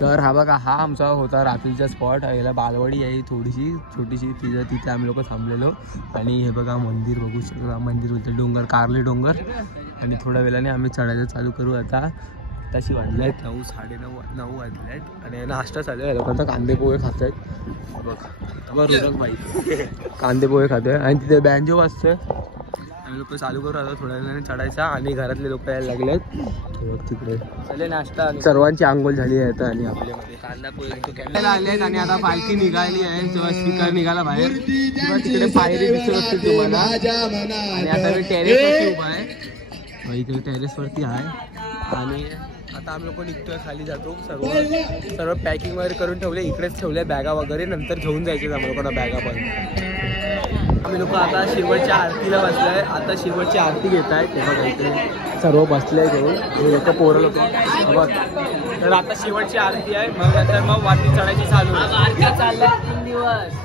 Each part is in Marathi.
तर हा बघा, हा आमचा होता रात्रीचा स्पॉट. याला बालवाडी आहे थोडीशी छोटीशी, तिथे आम्ही लोक थांबलेलो. आणि हे बघा मंदिर बघू शकता, मंदिर बोलते डोंगर, कारले डोंगर. आणि थोड्या वेळाने आम्ही चढायला चालू करू. आता तशी वाजले आहेत 9, 9:30 वाजले आहेत. आणि नाश्ता चालू आहे, लोकांचा कांदे पोहे खात आहेत. बघ रुरक बाई कांदे पोहे खातोय. आणि तिथे बँजो वाजतोय. आम्ही लोक चालू करू आता थोड्या वेळाने चढायचा. आणि घरातले लोक यायला लागलेत तिकडे. चालेल नाश्ता, सर्वांची आंघोळ झाली आहे आता. आणि आपल्यामध्ये कांदा पोहे आले आहेत. आणि आता पालखी निघाली आहे, जेव्हा स्पीकर निघाला बाहेर तेव्हा तिकडे पायरी दिसत असते तुम्हाला. आणि आता मी टेरेसवरती उभा आहे, इकडे टेरेसवरती आहे. आणि आता आम्ही लोक निघतोय, खाली जातो. सर्व पॅकिंग वगैरे करून ठेवले, इकडेच ठेवले बॅगा वगैरे. नंतर घेऊन जायचे आम्ही लोकांना बॅगा पण. आम्ही लोक आता शेवटच्या आरतीला बसलोय. आता शेवटची आरती घेत आहेत. तेव्हा इथे सर्व बसले घेऊन लोक पोरं लोक बघ. तर आता शेवटची आरती आहे, मग नंतर मग वाटी चढायची चालू. आरती चालल्या 3 दिवस.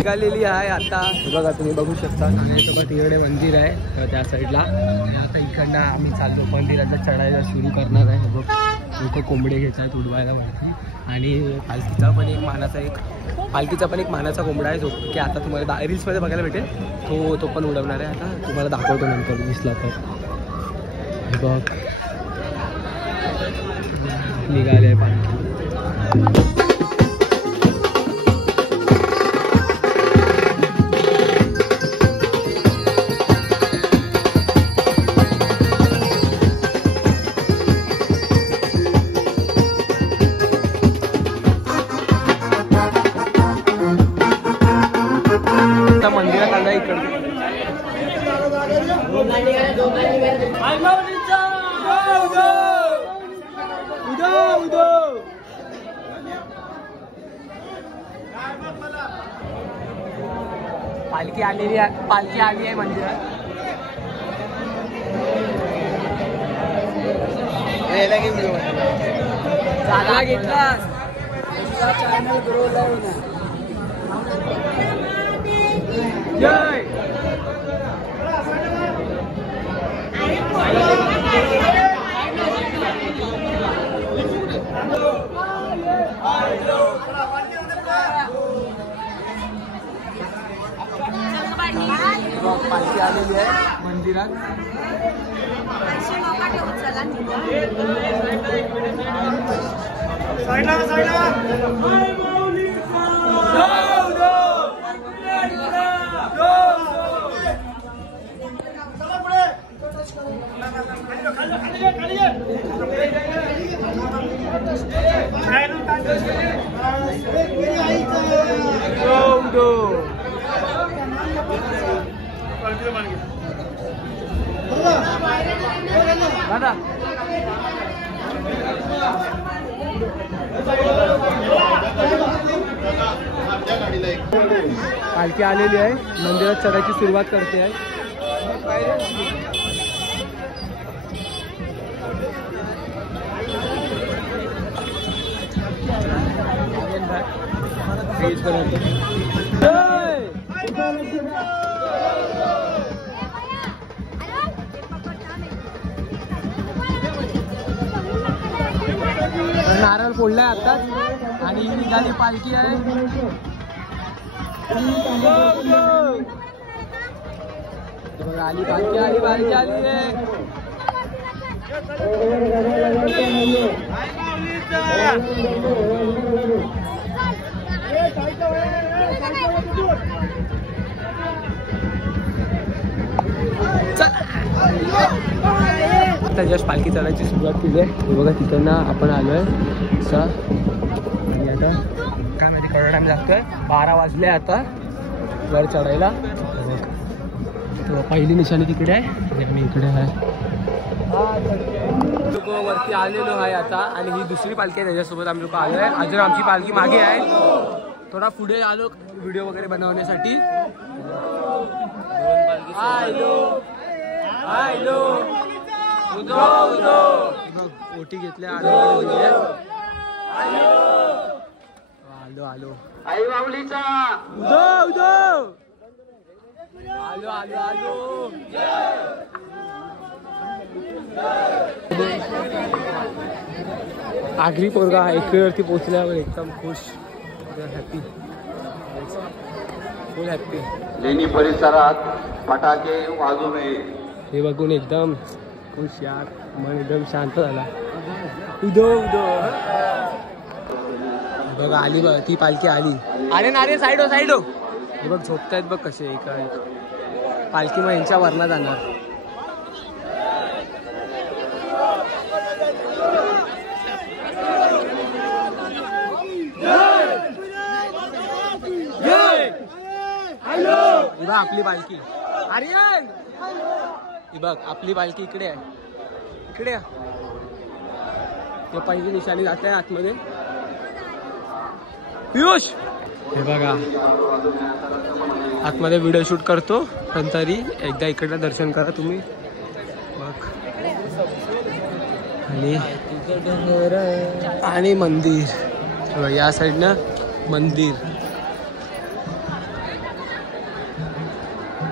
निघालेली आहे आता. बघा तुम्ही बघू शकता, सोबत तिकडे मंदिर आहे त्या साईडला. आता इकडनं आम्ही चाललो मंदिराला चढायला सुरू करणार आहे. बघ लोक कोंबडे घेत आहेत उडवायला वरती. आणि पालखीचा पण एक मानाचा कोंबडा आहे, जो की आता तुम्हाला रील्समध्ये बघायला भेटेल. तो पण उडवणार आहे. आता तुम्हाला दाखवतो नंतर दिसला तर. बघ निघाले आहे पालखी. मंदिरात आला इकडे. पालखी आली आहे मंदिरात. चांगला घेतला चॅनल ग्रो लावून. जय पालखी आलेली आहे मंदिरात. पालखी आलेली आहे, मंदिरात चढायची सुरुवात करते आहे. स्टेज पर्यंत. नारळ फोडलाय आताच आणि ही निघाली पालखी आहे. बघा आली पालखी, आली पालखी आली आहे. आता जस्ट पालखी चढायची सुरुवात केली आहे. हे बघा तिथं ना आपण आलोय आणि आता काय माहिती केवढा टाइम लागतोय. 12 वाजले आता वर चढायला. पहिली निशाणी तिकडे आहे आणि आम्ही इकडे आहे. लोक वरती आलेलो आहे आता आणि ही दुसरी पालखी आहे त्याच्यासोबत आम्ही लोक आलो आहे. अजून आमची पालखी मागे आहे. थोडा पुढे आलो व्हिडिओ वगैरे बनवण्यासाठी. ओटी घेतल्या आलो आलो आई माऊलीचा उदो उदो आलो आलो आलो. आगरी पोरगा एकवेळवरती पोहोचल्यावर एकदम खुश, हॅपी, फुल हॅपी. लेणी परिसरात फटाके वाजू नये हे बघून एकदम खुश यार, मन एकदम शांत झाला. उदो उदो बघ आली बघ ती पालखी आली. अरे ना रे साईड हो साईड हो. हे बघ झोपतायत बघ कसे एका पालखी मग यांच्या वरना जाणार. बघ आपली पालखी आर्यन, ही बघ आपली पालखी इकडे आहे, इकडे ते पहिली निशाणी जात आहे आतमध्ये. पियुष हे बघा आतमध्ये व्हिडिओ शूट करतो पण तरी एकदा इकडनं दर्शन करा तुम्ही बघ. आणि मंदिर या साईडनं मंदिर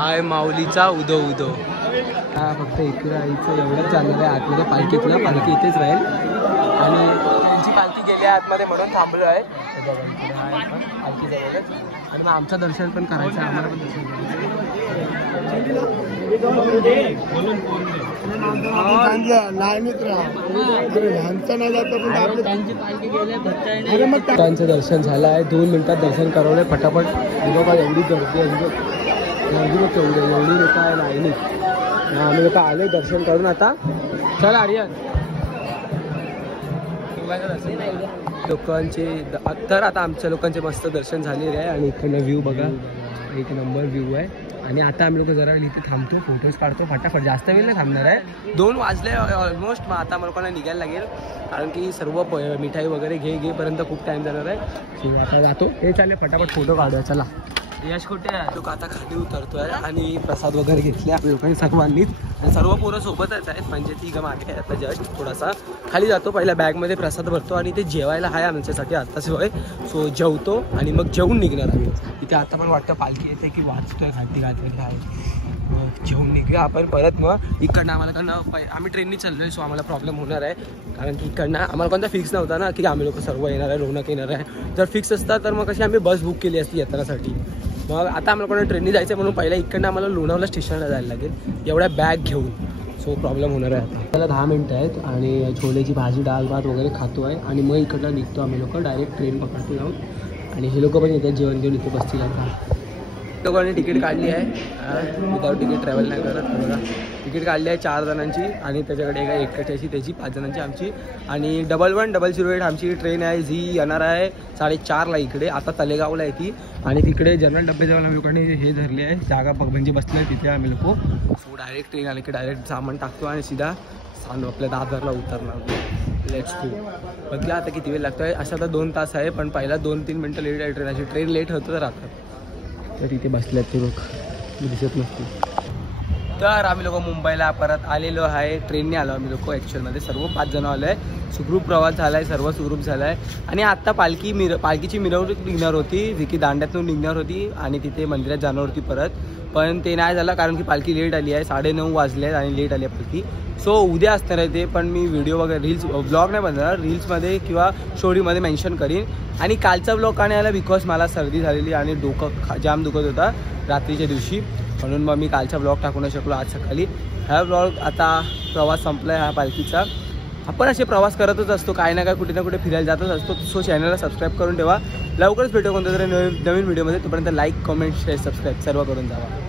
आय माऊलीचा उदो उदो. हा फक्त इकडे आईचं एवढंच चालणार आहे. आतमध्ये पालखीतलं पालखी इथेच राहील आणि त्यांची पालखी गेली आहे आतमध्ये म्हणून थांबलो आहे. पालखी जवळच आणि मग आमचं दर्शन पण करायचं आहे. आम्हाला पण दर्शन करायचं. त्यांचं दर्शन झालं आहे. 2 मिनिटात दर्शन करवलंय फटाफट. बघा एवढी गर्दी आहे, गर्दी बघ एवढी लोक आहे लाईनीत. आम्ही लोक आले दर्शन करून. आता चल आर्यन लोकांचे तर आता आमच्या लोकांचे मस्त दर्शन झालेले आहे आणि इकडनं व्ह्यू बघा एक नंबर व्ह्यू आहे. आणि आता आम्ही लोक जरा इथे थांबतो, फोटोज काढतो फटाफट. जास्त वेळ नाही थांबणार आहे, 2 वाजले ऑलमोस्ट. मग आता मला कोणाला निघायला लागेल कारण की सर्व मिठाई वगैरे घेईपर्यंत खूप टाईम जाणार आहे. आता जातो हे चालेल फटाफट फोटो काढूया. चला यश कुठे आहे? लोक आता खाली उतरतोय आणि प्रसाद वगैरे घेतले आपल्या लोकांनी सर्वांनीच. आणि सर्व पोरं सोबतच आहेत म्हणजे ती मागे आहे. आता जस्ट थोडासा खाली जातो, पहिल्या बॅगमध्ये प्रसाद भरतो आणि ते जेवायला आहे आमच्यासाठी आता सोय. सो जेवतो आणि मग जेवून निघणार आम्ही. इथे आता पण वाटतं पालखी येते की वाचतोय घाटी घाटी आहे. मग जेवून निघूया आपण परत. मग इकडनं आम्हाला आम्ही ट्रेननी चाललोय सो आम्हाला प्रॉब्लेम होणार आहे कारण की इकडनं आम्हाला कोणता फिक्स नव्हता ना की आम्ही लोक सर्व येणार आहे, रोनक येणार आहे. जर फिक्स असता तर मग कशी आम्ही बस बुक केली असती यात्रासाठी. मग आता आम्हाला कोणा ट्रेननी जायचं म्हणून पहिला इकडनं आम्हाला लोणावळा स्टेशनला जायला लागेल एवढ्या बॅग घेऊन. सो प्रॉब्लेम होणार आहे. आता त्याला 10 मिनटं आहेत आणि छोलेची भाजी डाळ भात वगैरे खातो आहे आणि मग इकडनं निघतो आम्ही लोक. डायरेक्ट ट्रेन पकडतो जाऊन आणि हे लोक पण येतात जेवण घेऊन इथे बसतील. आता लोकांनी तिकीट काढली आहे, विदाऊट तिकीट ट्रॅव्हल नाही करत. बघा तिकीट काढली आहे 4 जणांची आणि त्याच्याकडे एका एकट्याची त्याची 5 जणांची आमची. आणि 11-008 आमची ट्रेन आहे जी येणार आहे 4:30ला इकडे. आता तलेगावला आहे ती आणि तिकडे जनरल डबे जाऊन आम्ही लोकांनी हे धरले आहे जागा म्हणजे बसले आहे तिथे आम्ही लोक. सो डायरेक्ट ट्रेन आली की डायरेक्ट सामान टाकतो आणि सीधा सांगू आपल्या दादरला उतरणार. Let's go. बघला आता किती वेळ लागतो आहे. अशा तर 2 तास आहे पण पहिला 2-3 मिनटं लेट आहे ट्रेन. अशी ट्रेन लेट होतं तर राहतात. तर इथे बसल्यात ते लोक दिसत नसते. तर आम्ही लोक मुंबईला परत आलेलो आहे. ट्रेनने आलो आम्ही लोक ॲक्च्युअलमध्ये सर्व 5 जण आलो आहे. सुखरूप प्रवास झाला आहे, सर्व सुखरूप झाला आहे. आणि आत्ता पालखीची मिरवणूक निघणार होती, जी की दांड्यातून निघणार होती आणि तिथे मंदिरात जाणार होती परत. पण ते नाही झालं कारण की पालखी लेट आली आहे. 9:30 वाजले आहेत आणि लेट आली आहे पालखी. सो उद्या असणार आहे ते. पण मी व्हिडिओ वगैरे ब्लॉग नाही बनवणार, रील्समध्ये किंवा स्टोरीमध्ये मेन्शन करीन. आणि कालचा ब्लॉग का नाही आला बिकॉज मला सर्दी झालेली आणि डोकं जाम दुखत होता रात्रीच्या दिवशी, म्हणून मग मी कालचा ब्लॉग टाकू नाही शकलो आज सकाळी. हा ब्लॉग आता प्रवास संपला आहे हा पालखीचा. आपण असे प्रवास करतच असतो, काही ना काय कुठे ना कुठे फिरायला जातच असतो. सो चॅनलला सबस्क्राईब करून ठेवा. लवकरच भेटू कोणत्या तरी नवीन व्हिडिओमध्ये. तोपर्यंत लाईक, कमेंट, शेअर, सबस्क्राईब सर्व करून जावा.